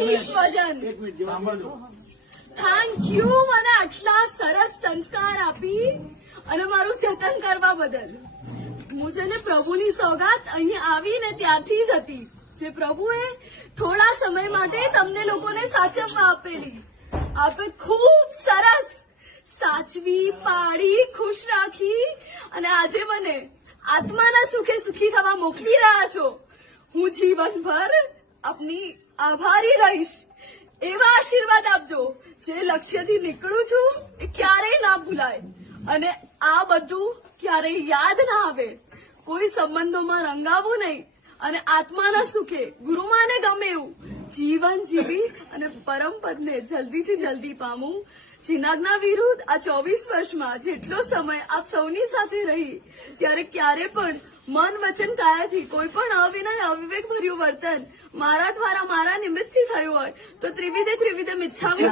સ્વજન, thank you મને આટલા સરસ સંસ્કાર આપી અને મારું જતન કરવા બદલ. હું છે ને પ્રભુની સોગાત અહીં આવીને ત્યારથી જ હતી, જે પ્રભુએ થોડા સમય માટે તમને લોકોને સાચવવા આપેલી. આપે ખૂબ સરસ સાચવી, પાળી, ખુશ રાખી અને આજે મને આત્માના સુખે સુખી થવા મોકલી રહ્યા છો. હું જીવનભર આપની આભારી રહીશ. એવા આશીર્વાદ આપજો જે લક્ષ્યથી નીકળું છું એ ક્યારેય ના ભૂલાય અને આ બધું ક્યારેય યાદ ના આવે. કોઈ સંબંધોમાં રંગાવું નહીં અને આત્માના સુખે ગુરુમાને ગમે એવું જીવન જીવી અને પરમ પદને જલ્દીથી જલ્દી પામું. ચિનાગના વિરુદ્ધ આ 24 વર્ષમાં જેટલો સમય આપ સૌની સાથે રહી ત્યારે ક્યારે પણ મન વચન કાયાથી કોઈ પણ અવિનય અવિવેક ભર્યું વર્તન મારા દ્વારા મારા નિમિત્તથી થયું હોય તો ત્રિવિધે મિચ્છામિ.